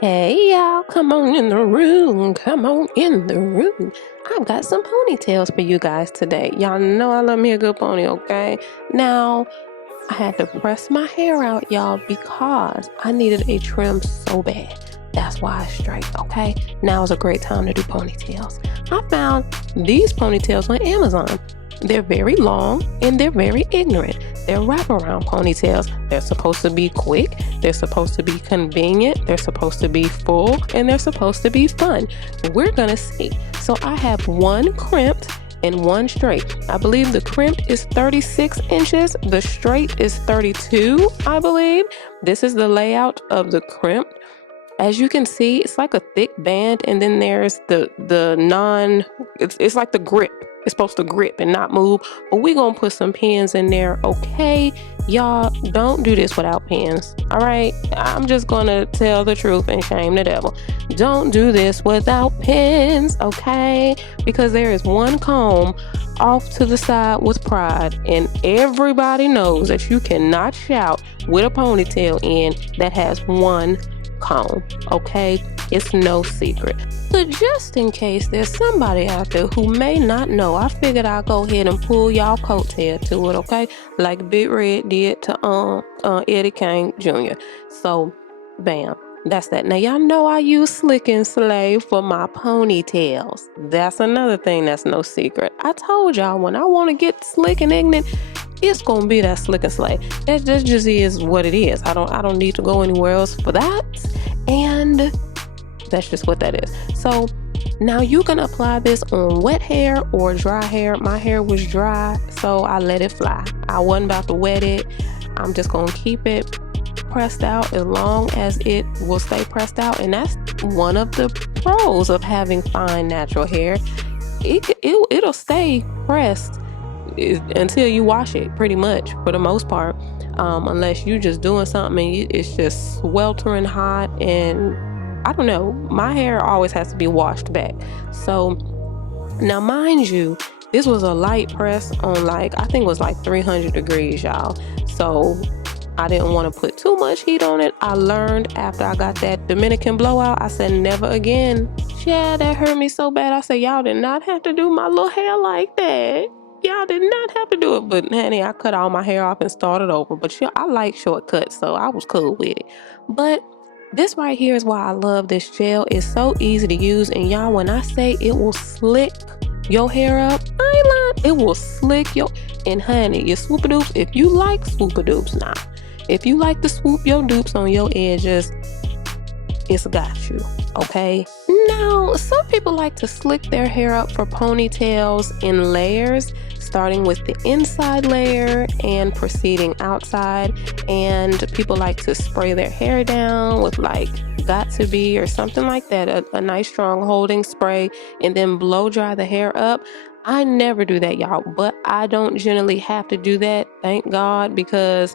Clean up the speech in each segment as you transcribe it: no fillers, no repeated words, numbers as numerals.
Hey y'all, come on in the room, come on in the room. I've got some ponytails for you guys today. Y'all know I love me a good pony, okay? Now, I had to press my hair out, y'all, because I needed a trim so bad. That's why I straight, okay? Now is a great time to do ponytails. I found these ponytails on Amazon. They're very long and they're very ignorant. They're wraparound ponytails. They're supposed to be quick, they're supposed to be convenient, they're supposed to be full, and they're supposed to be fun. We're gonna see. So I have one crimped and one straight. I believe the crimped is 36 inches, the straight is 32, I believe. This is the layout of the crimped. As you can see, it's like a thick band, and then there's it's like the grip. It's supposed to grip and not move, but we're gonna put some pins in there, okay? Y'all, don't do this without pins, all right? I'm just gonna tell the truth and shame the devil. Don't do this without pins, okay? Because there is one comb off to the side with pride, and everybody knows that you cannot shout with a ponytail in that has one comb, okay? It's no secret. So just in case there's somebody out there who may not know, I figured I'll go ahead and pull y'all coattail to it, okay? Like Big Red did to Eddie Kane Jr. So, bam. That's that. Now, y'all know I use Slick and Slay for my ponytails. That's another thing that's no secret. I told y'all when I want to get slick and ignorant, it's gonna be that Slick and Slay. That just is what it is. I don't need to go anywhere else for that. And that's just what that is. So now you can apply this on wet hair or dry hair. My hair was dry, so I let it fly. I wasn't about to wet it. I'm just gonna keep it pressed out as long as it will stay pressed out. And that's one of the pros of having fine natural hair. It'll stay pressed until you wash it, pretty much, for the most part, unless you're just doing something and it's just sweltering hot. And I don't know, my hair always has to be washed back. So now, mind you, this was a light press on I think it was 300 degrees, y'all. So I didn't want to put too much heat on it. I learned after I got that Dominican blowout, I said never again. Yeah, that hurt me so bad. I said, y'all did not have to do my little hair like that. Y'all did not have to do it. But honey, I cut all my hair off and started over. But I like shortcuts, so I was cool with it. But this right here is why I love this gel. It's so easy to use. And y'all, when I say it will slick your hair up, I ain't lying. It will slick and honey, your swoop-a-doops, if you like swoop-a-doops now, if you like to swoop your dupes on your edges, it's got you, okay? Now, some people like to slick their hair up for ponytails in layers, starting with the inside layer and proceeding outside. And people like to spray their hair down with Got To Be or something like that, a nice strong holding spray, and then blow dry the hair up. I never do that, y'all, but I don't generally have to do that, thank God, because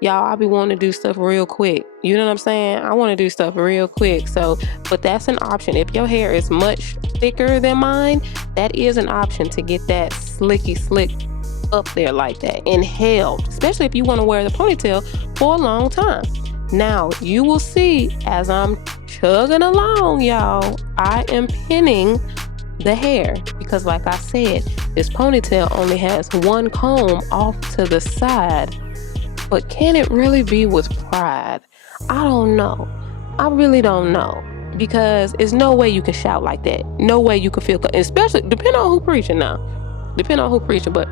y'all, I be wanting to do stuff real quick. You know what I'm saying? I want to do stuff real quick. So, but that's an option. If your hair is much thicker than mine, that is an option to get that slicky slick up there like that and held, especially if you want to wear the ponytail for a long time. Now, you will see as I'm chugging along, y'all, I am pinning the hair because like I said, this ponytail only has one comb off to the side. But can it really be with pride? I don't know. I really don't know. Because there's no way you can shout like that. No way you can feel, especially depending on who preaching now. Depending on who preaching, but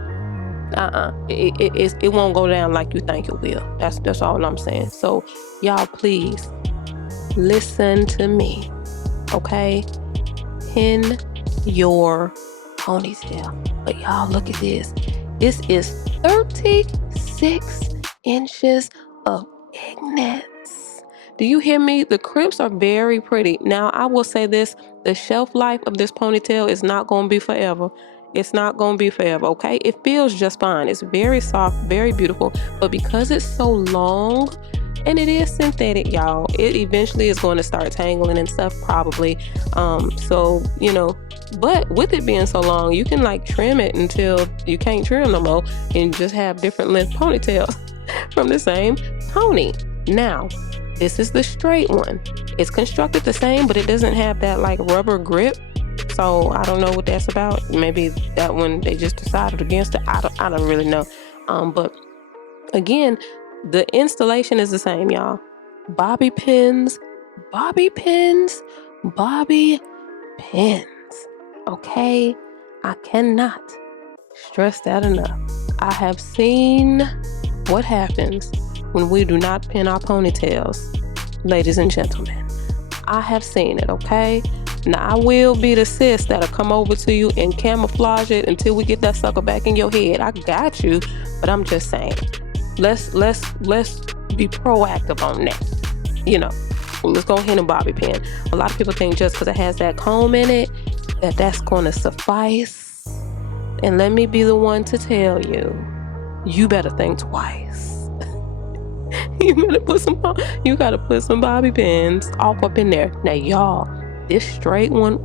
it won't go down like you think it will. That's all I'm saying. So y'all, please listen to me, okay? Pin your ponytail. But y'all, look at this. This is 36 inches of ignorance. Do you hear me? The crimps are very pretty. Now, I will say this, the shelf life of this ponytail is not going to be forever. It's not going to be forever, okay? It feels just fine. It's very soft, very beautiful. But because it's so long, and it is synthetic, y'all, it eventually is going to start tangling and stuff, probably. So, you know, but with it being so long, you can trim it until you can't trim no more and just have different length ponytails from the same pony. Now, This is the straight one. It's constructed the same, but it doesn't have that like rubber grip. So I don't know what that's about. Maybe that one they just decided against it. I don't really know. But again, the installation is the same, y'all. Bobby pins, bobby pins, bobby pins. Okay? I cannot stress that enough. I have seen what happens when we do not pin our ponytails, ladies and gentlemen. I have seen it, okay? Now, I will be the sis that'll come over to you and camouflage it until we get that sucker back in your head. I got you, but I'm just saying, let's be proactive on that. You know, let's go ahead and bobby pin. A lot of people think just because it has that comb in it, that's going to suffice. And let me be the one to tell you, you better think twice. You gotta put some bobby pins all up in there. Now, y'all, this straight one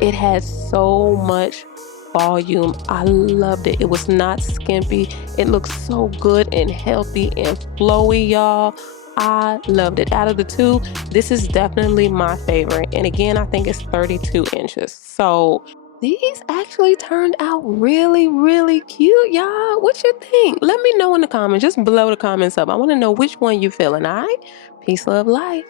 it had so much volume. I loved it. It was not skimpy. It looked so good and healthy and flowy, y'all. I loved it. Out of the two, this is definitely my favorite. And again, I think it's 32 inches. So these actually turned out really, really cute, y'all. What you think? Let me know in the comments. Just blow the comments up. I want to know which one you feeling, all right? Peace, love, light.